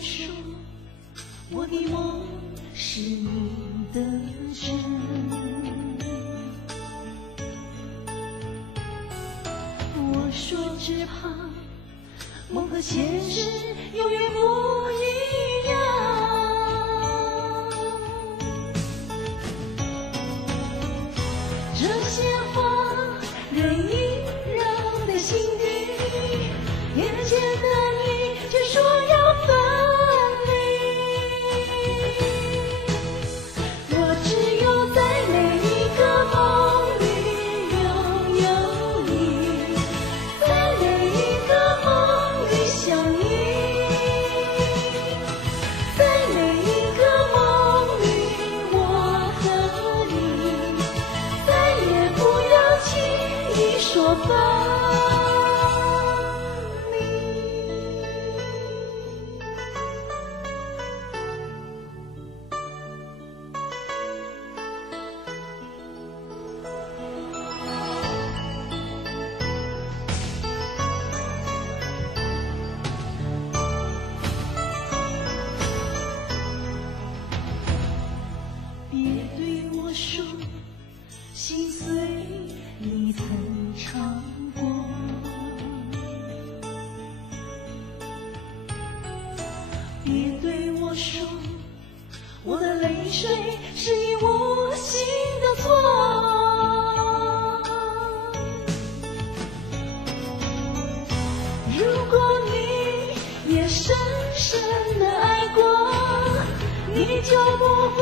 说，我的梦是你的真。我说只怕梦和现实永远不一样。这些话人萦绕在心底，眼前的你却说要分离。我只有在每一个梦里拥有你，在每一个梦里相依，在每一个梦里我和你再也不要轻易说分。别对我说心碎你曾尝过，别对我说我的泪水是你无心的错。如果你也深深的爱过，你就不会